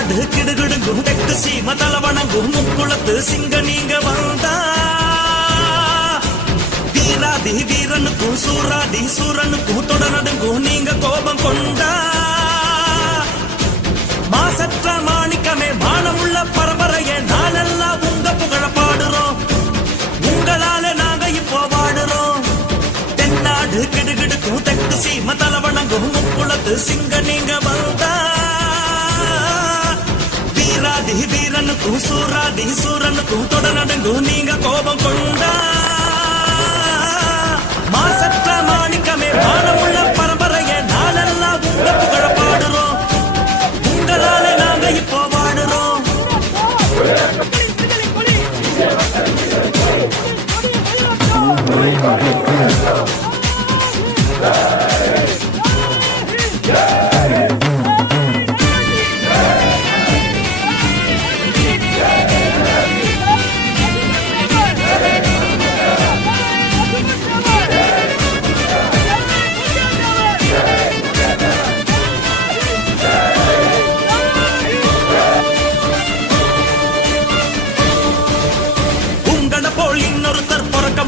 தென்னாடு கிடுகிடுங்கும் தெற்கு சீம தலவணங்கும் முக்குளத்து சிங்க நீங்க வந்தா வீராதி வீரனுக்கும் சூராதி சூரனுக்கும் தொடர்நடுங்கும் நீங்க கோபம் கொண்டா மாசற்ற மாணிக்கமே மானமுள்ள பரம்பரையே நாளெல்லாம் உங்க புகழ பாடுறோம் உங்களால நாங்க இப்போ வாடுறோம் தென்னாடு கிடுகிடுக்கும் தெற்கு சீம தலவணங்கும் முக்குளத்து சிங்க நீங்க வந்தா வீராதி வீரனுக்கும் சூராதி சூரனுக்கும் தொடர்நடுங்கும் நீங்க கோபம் கொண்டா மாசற்ற மாணிக்கமே மானமுள்ள பரம்பரையே நாளெல்லாம் உங்க புகழ பாடுறோம் உங்களால நாங்க இப்போ வாடுறோம்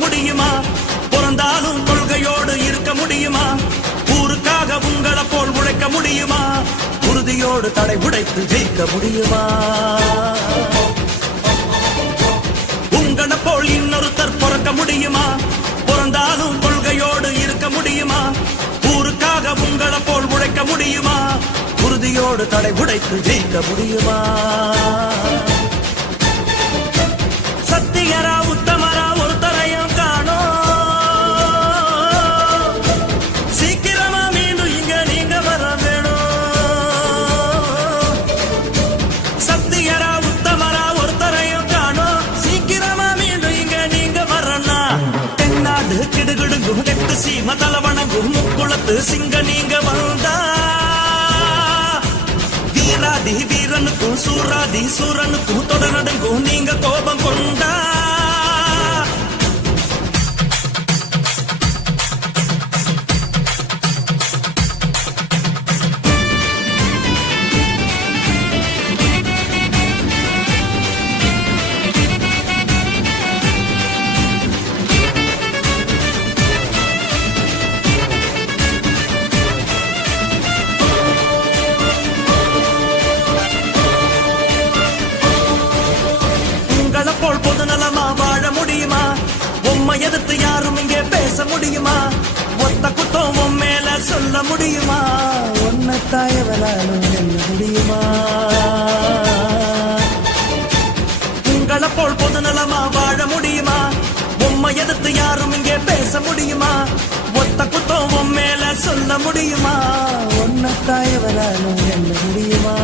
முடியுமா பிறந்தாலும் கொள்கையோடு இருக்க முடியுமா ஊருக்காக உங்களை போல் உழைக்க முடியுமா உறுதியோடு தடை உடைத்து ஜெயிக்க முடியுமா உங்களை போல் இன்னொருத்தர் பிறக்க முடியுமா பிறந்தாலும் கொள்கையோடு இருக்க முடியுமா ஊருக்காக உங்களை போல் உழைக்க முடியுமா உறுதியோடு தடை உடைத்து ஜெயிக்க முடியுமா சத்தியரா உத்தமரா ஒருத்தரையும் காணோம் சீக்கிரமா மீண்டும் இங்க நீங்க வர வேணும் சத்தியரா உத்தமரா ஒருத்தரையும் காணோம் சீக்கிரமா மீண்டும் இங்க நீங்க வரனா தென்னாடு கிடுகிடுங்கும் தெற்கு சீம தலவணங்கும் முக்குளத்து சிங்க நீங்க வந்தா வீராதி வீரனுக்கும் சூராதி சூரனுக்கும் தொடர்நடுங்கும் நீங்க கோபம் கொண்டா எதிர்த்து யாரும் இங்கே பேச முடியுமா ஒத்த குத்தம் உன் மேல சொல்ல முடியுமா ஒன்ன தாயவராலும் வெல்ல முடியுமா உங்களை போல் பொது நலமா வாழ முடியுமா உம்மை எதிர்த்து யாரும் இங்கே பேச முடியுமா ஒத்த குத்தம் உன் மேல சொல்ல முடியுமா ஒன்ன தாயவராலும் வெல்ல முடியுமா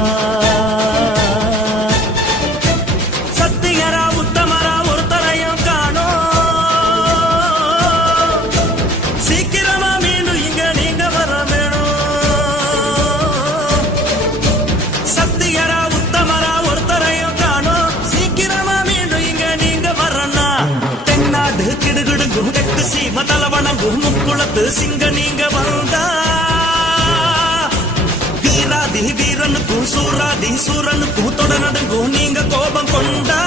சத்தியரா உத்தமரா ஒருத்தரையும் காணோம் சீக்கிரமா மீண்டும் இங்க நீங்க வர வேணும் சத்தியரா உத்தமரா ஒருத்தரையும் காணோம் சீக்கிரமா மீண்டும் இங்க நீங்க வரனா தென்னாடு கிடுகிடுங்கும் தெற்கு சீம தலவணங்கும் முக்குளத்து சிங்க நீங்க வந்தா வீராதி வீரனுக்கும் சூராதி சூரனுக்கும் தொடர்நடுங்கும் நீங்க கோபம் கொண்டா